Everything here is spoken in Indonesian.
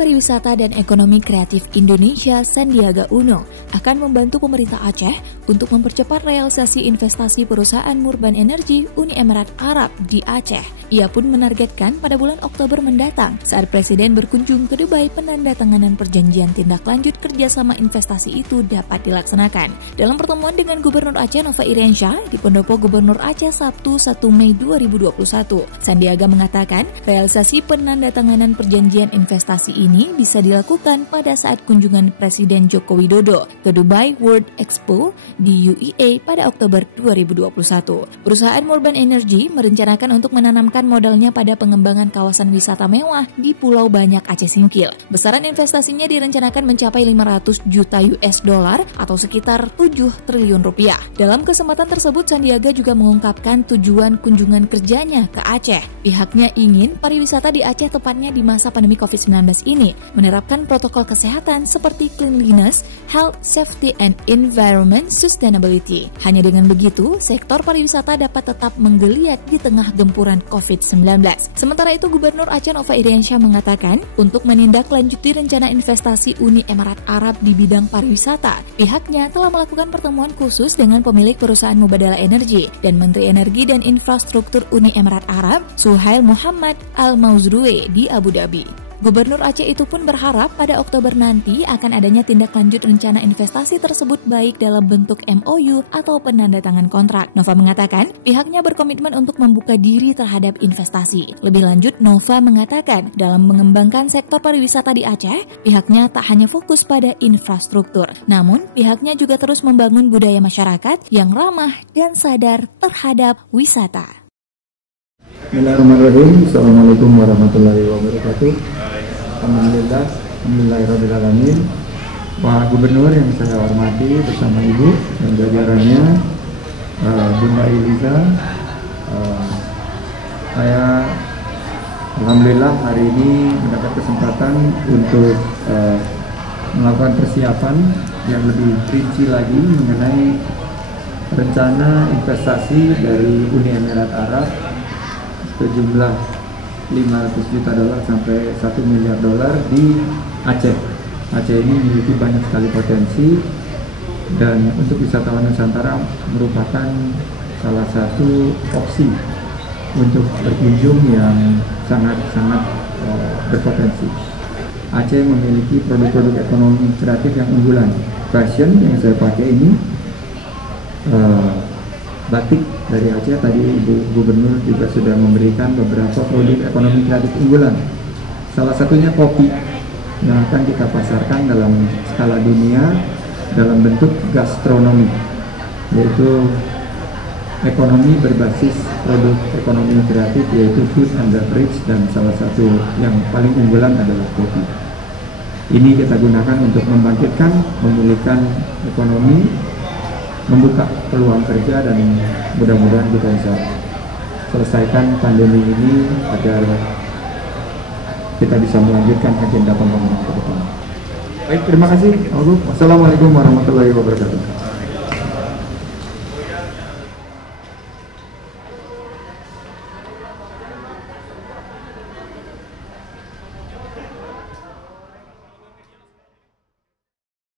Pariwisata dan Ekonomi Kreatif Indonesia Sandiaga Uno akan membantu pemerintah Aceh untuk mempercepat realisasi investasi perusahaan Murban Energi Uni Emirat Arab di Aceh. Ia pun menargetkan pada bulan Oktober mendatang saat Presiden berkunjung ke Dubai penandatanganan perjanjian tindak lanjut kerjasama investasi itu dapat dilaksanakan. Dalam pertemuan dengan Gubernur Aceh Nova Iriansyah di Pendopo Gubernur Aceh Sabtu 1 Mei 2021, Sandiaga mengatakan realisasi penandatanganan perjanjian investasi ini bisa dilakukan pada saat kunjungan Presiden Joko Widodo ke Dubai World Expo di UEA pada Oktober 2021. Perusahaan Murban Energi merencanakan untuk menanamkan modalnya pada pengembangan kawasan wisata mewah di Pulau Banyak Aceh Singkil. Besaran investasinya direncanakan mencapai 500 juta US dollar atau sekitar 7 triliun rupiah. Dalam kesempatan tersebut, Sandiaga juga mengungkapkan tujuan kunjungan kerjanya ke Aceh. Pihaknya ingin pariwisata di Aceh, tepatnya di masa pandemi COVID-19 ini, menerapkan protokol kesehatan seperti cleanliness, health, safety, and environment sustainability. Hanya dengan begitu, sektor pariwisata dapat tetap menggeliat di tengah gempuran COVID-19. Sementara itu, Gubernur Aceh Nova Iriansyah mengatakan, untuk menindaklanjuti rencana investasi Uni Emirat Arab di bidang pariwisata, pihaknya telah melakukan pertemuan khusus dengan pemilik perusahaan Mubadala Energi dan Menteri Energi dan Infrastruktur Uni Emirat Arab, Suhail Muhammad Al-Mauzrui di Abu Dhabi. Gubernur Aceh itu pun berharap pada Oktober nanti akan adanya tindak lanjut rencana investasi tersebut baik dalam bentuk MOU atau penandatangan kontrak. Nova mengatakan pihaknya berkomitmen untuk membuka diri terhadap investasi. Lebih lanjut, Nova mengatakan dalam mengembangkan sektor pariwisata di Aceh, pihaknya tak hanya fokus pada infrastruktur, namun pihaknya juga terus membangun budaya masyarakat yang ramah dan sadar terhadap wisata. Bismillahirrahmanirrahim. Assalamualaikum warahmatullahi wabarakatuh. Alhamdulillahirrahmanirrahim. Pak Gubernur yang saya hormati bersama Ibu dan jajarannya, Bunda Eliza, saya alhamdulillah hari ini mendapat kesempatan untuk melakukan persiapan yang lebih rinci lagi mengenai rencana investasi dari Uni Emirat Arab sejumlah 500 juta dolar sampai 1 miliar dolar di Aceh. Aceh ini memiliki banyak sekali potensi dan untuk wisatawan Nusantara merupakan salah satu opsi untuk berkunjung yang sangat-sangat berpotensi. Aceh memiliki produk-produk ekonomi kreatif yang unggulan. Fashion yang saya pakai ini batik dari Aceh. Tadi Ibu Gubernur juga sudah memberikan beberapa produk ekonomi kreatif unggulan. Salah satunya kopi yang akan kita pasarkan dalam skala dunia dalam bentuk gastronomi, yaitu ekonomi berbasis produk ekonomi kreatif, yaitu food and beverage, dan salah satu yang paling unggulan adalah kopi. Ini kita gunakan untuk membangkitkan, memulihkan ekonomi, membuka peluang kerja, dan mudah-mudahan kita bisa selesaikan pandemi ini agar kita bisa melanjutkan agenda pembangunan ke depan. Baik, terima kasih. Wassalamualaikum warahmatullahi wabarakatuh.